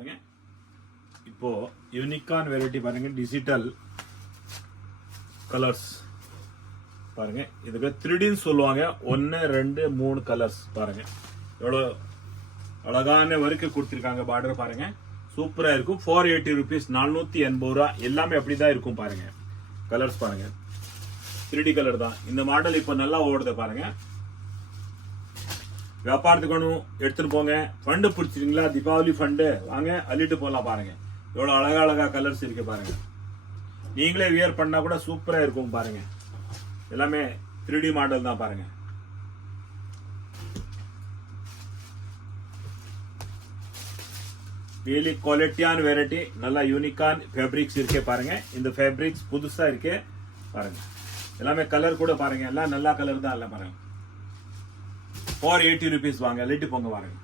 பாருங்க. இப்போ யூனிக்கான வெரைட்டி பாருங்க, டிஜிட்டல் கலர்ஸ் பாருங்க. இதுக்கு 3Dன்னு சொல்லுவாங்க. 1 2 3 கலர்ஸ் பாருங்க. எவ்வளோ அழகான வரைக்கு கொடுத்துருக்காங்க. பார்டர் பாருங்க, சூப்பரா இருக்கும். 480 rupees, 480 ரூபா. எல்லாமே அப்படிதான் இருக்கும் பாருங்க. கலர்ஸ் பாருங்க, 3D கலர் தான். இந்த மாடல் இப்போ நல்லா ஓடுது பாருங்க. வியாபாரத்துக்கு ஒன்றும் எடுத்துட்டு போங்க. ஃபண்டு பிடிச்சிருங்களா, தீபாவளி ஃபண்டு வாங்க, அள்ளிட்டு போகலாம் பாருங்க. எவ்வளோ அழகா அழகா கலர்ஸ் இருக்கு பாருங்க. நீங்களே வியர் பண்ணா கூட சூப்பரா இருக்கும் பாருங்க. எல்லாமே 3D மாடல் தான் பாருங்க. ரியலி குவாலிட்டியான வெரைட்டி, நல்லா யூனிக்கான ஃபேப்ரிக்ஸ் இருக்கே பாருங்க. இந்த ஃபேப்ரிக்ஸ் புதுசா இருக்கே பாருங்க. எல்லாமே கலர் கூட பாருங்க, எல்லாம் நல்லா கலர் தான். எல்லாம் பாருங்க. 480 rupees வாங்க, அள்ளிட்டு போங்க பாருங்க.